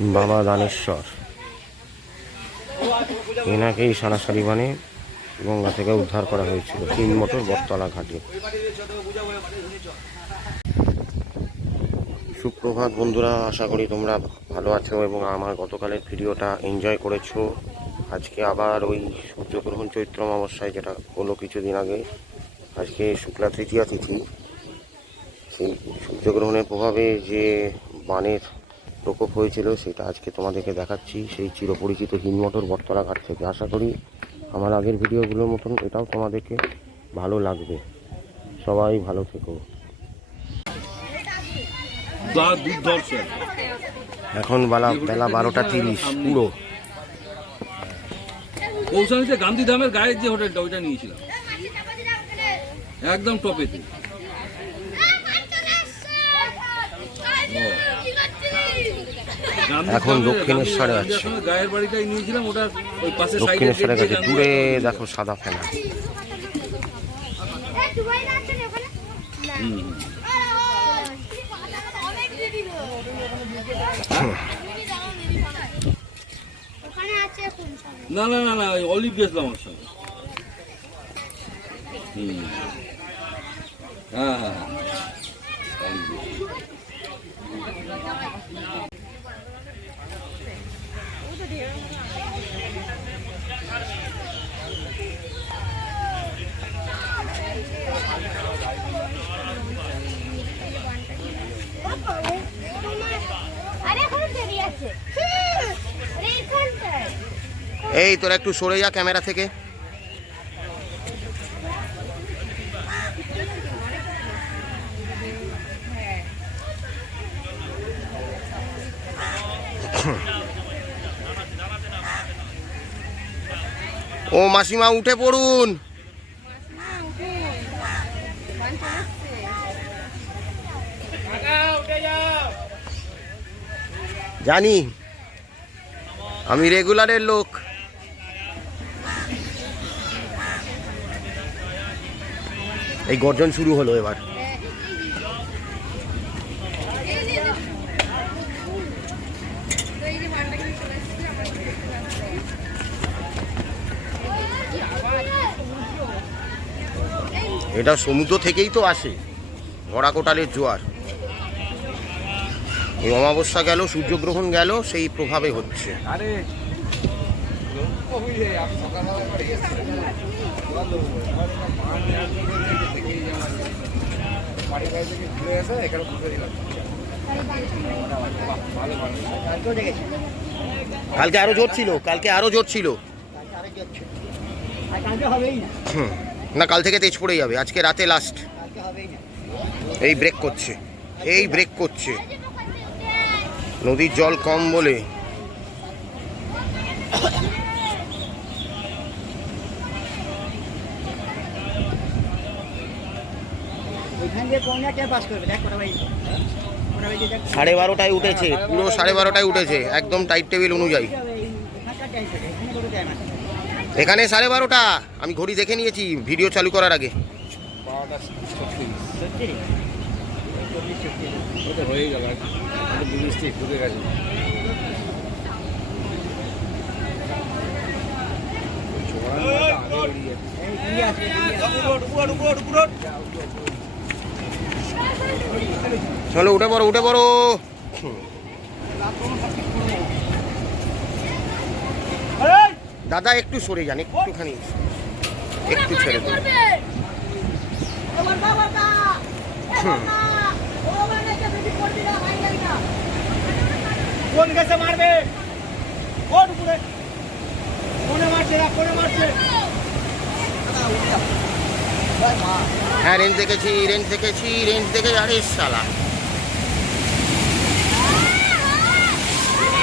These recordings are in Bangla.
বাবা দানেশ্বর। এনাকেই সারাসারি মানে গঙ্গা থেকে উদ্ধার করা হয়েছিল। তিন মোটর বটতলা ঘাটে। সুপ্রভাত বন্ধুরা, আশা করি তোমরা ভালো আছো এবং আমার গতকালের ভিডিওটা এনজয় করেছ। আজকে আবার ওই সূর্যগ্রহণ চৈত্র অমাবস্যায় যেটা হলো কিছুদিন আগে, আজকে শুক্লা তৃতীয়া তিথি। সেই সূর্যগ্রহণের প্রভাবে যে বানের প্রকোপ হয়েছিল সেটা আজকে তোমাদেরকে দেখাচ্ছি। সেই চিরপরিচিত হিনমটর বটতলা ঘাট থেকে আশা করি আমার আগের ভিডিওগুলোর মতন এটাও তোমাদেরকে ভালো লাগবে। সবাই ভালো থেকো। এখন বেলা বেলা বারোটা তিরিশ পুরো। কৌশানীতে গান্ধীধামের গায়ের যে হোটেলটা ওইটা নিয়েছিলাম। একদম টপেতে। এখন দক্ষিণেশ্বরে আছে দক্ষিণেশ্বরের কাছে, দূরে দেখো সাদা ফেনা। না না না না অলিভ গেছিলাম আমার সঙ্গে। হ্যাঁ হ্যাঁ।, হ্যাঁ। এই, তোরা একটু সরে যা ক্যামেরা থেকে। ও, মাসিমা, উঠে পড়ুন। জানি, আমি রেগুলারের লোক। এই গর্জন শুরু হলো এবার। এটা সমুদ্র থেকেই তো আসে ভরা কোটালের জোয়ার। এই অমাবস্যা গেল, সূর্যগ্রহণ গেল, সেই প্রভাবে হচ্ছে। কালকে আরও জোর ছিল, কালকে আরও জোর ছিল। না, কাল থেকে তেজ পড়ে যাবে আজকে রাতে লাস্ট এই ব্রেক করছে, এই ব্রেক করছে। নদীর জল কম বলে। সাড়ে বারোটায় উঠেছে পুরো সাড়ে বারোটায় উঠেছে একদম টাইট টেবিল অনুযায়ী এখানে সাড়ে বারোটা আমি ঘড়ি দেখে নিয়েছি ভিডিও চালু করার আগে হয়ে ঢুকে গেছে চলো উঠে পড়ো উঠে পড়ো। দাদা একটু সরে যান একটুখানি। একটু ছেড়ে। কোন গেছে মারবে? কোন উপরে। কোনে মারছে না কোনে মারছে? হ্যাঁ রেঞ্জ দেখেছি রেঞ্জ দেখেছি রেঞ্জ দেখে আরে শালা।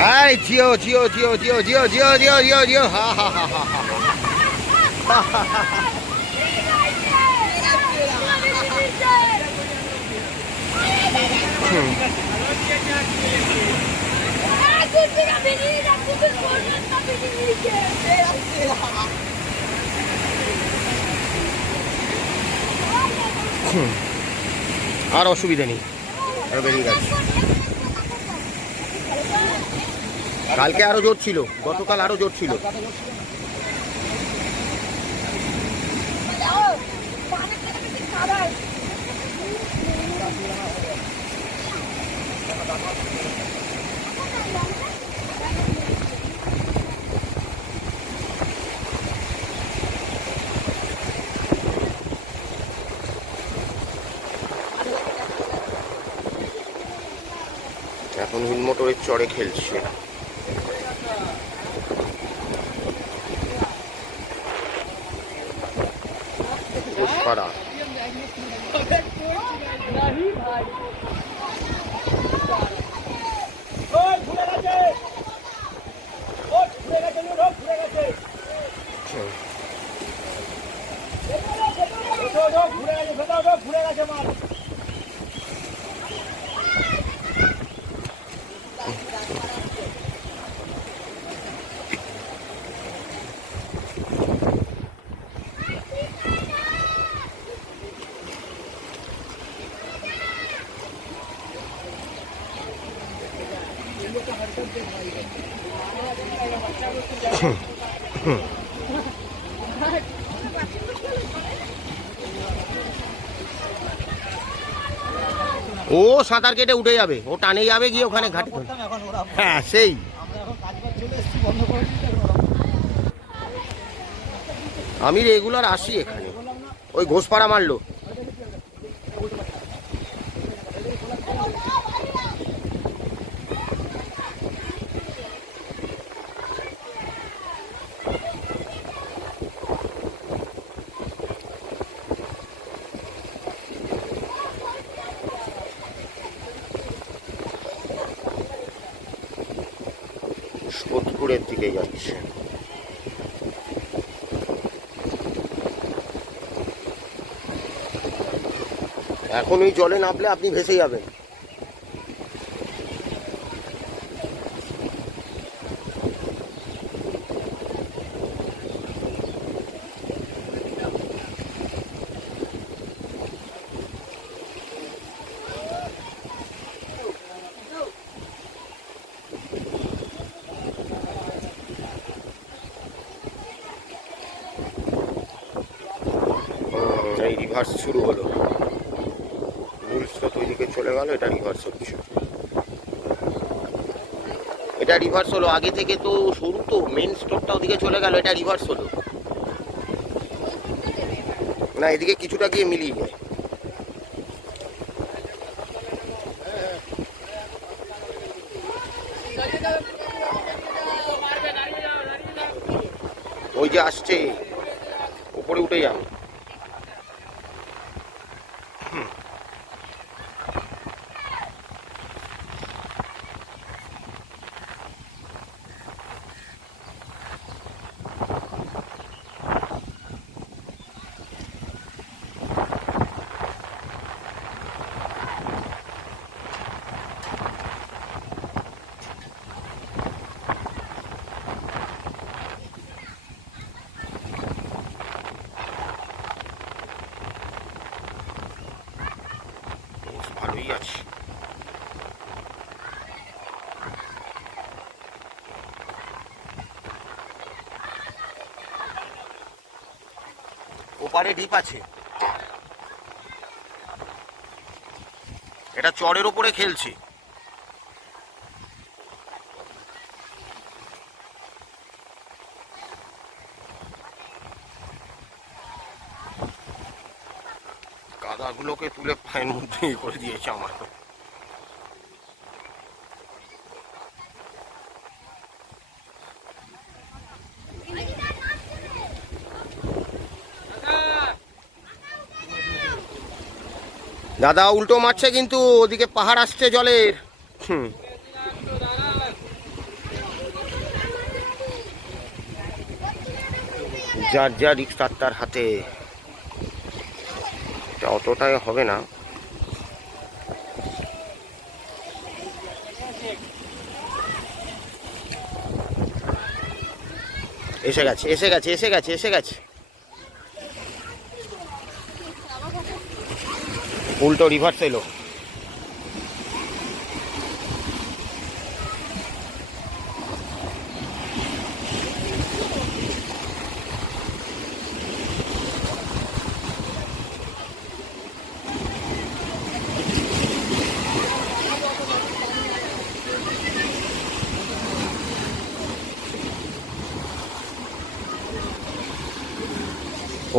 হাই জিও জিও জিও জিও জিও জিও জিও জিও জিও, হা হা হা হা হা হুম। আর অসুবিধা নেই। বেরিয়ে গেছে। কালকে আরও জোর ছিল, গতকাল আরও জোর ছিল। এখন হিল মোটরের খেলছে। ঘুরে গেছে ঘুরে গেছে মাল ও সাঁতার কেটে উঠে যাবে। ও টানে যাবে গিয়ে ওখানে ঘাটে হ্যাঁ সেই। আমি রেগুলার আসি এখানে। ওই ঘোষপাড়া মারলো। দিকে যাচ্ছে। এখন ওই জলে নামলে আপনি ভেসে যাবেন। রিভার্স শুরু হলো। মূল স্রোত ওইদিকে চলে গেল, এটা রিভার্স হচ্ছে এটা রিভার্স হলো। আগে থেকে তো সরু তো মেন স্ট্রোকটা ওদিকে চলে গেল, এটা রিভার্স হলো। না, এদিকে কিছুটা গিয়ে মিলিয়ে যায় ওই যে আসছে, উপরে উঠে যাও আছে ওপারে ডিপ আছে। এটা চরের ওপরে খেলছে। কাদাগুলোকে তুলে পায়ের মধ্যে ইয়ে করে দিয়েছে আমার। দাদা, উল্টো মারছে কিন্তু, ওদিকে পাহাড় আসছে জলের। হুম। যার যা রিক্স তার হাতে। অতটাই হবে না। এসে গেছে এসে গেছে এসে গেছে এসে গেছে। উল্টো রিভার্স এলো।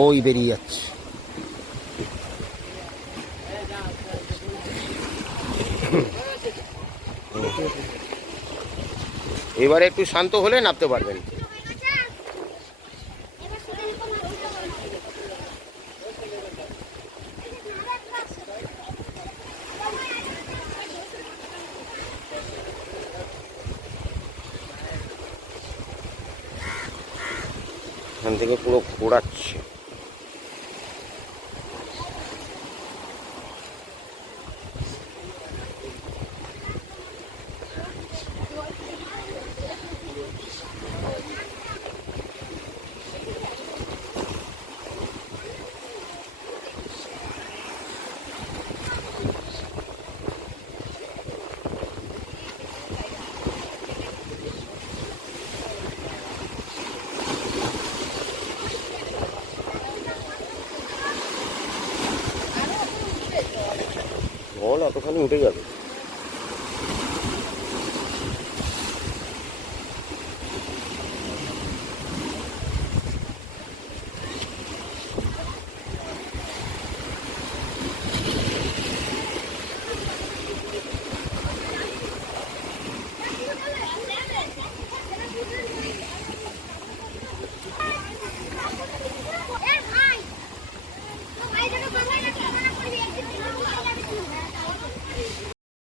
ওই বেরিয়ে যাচ্ছে এবারে একটু শান্ত হলে নামতে পারবেন। এখান থেকে পুরো ঘোরাচ্ছে জল এতখানি উঠে যাবে।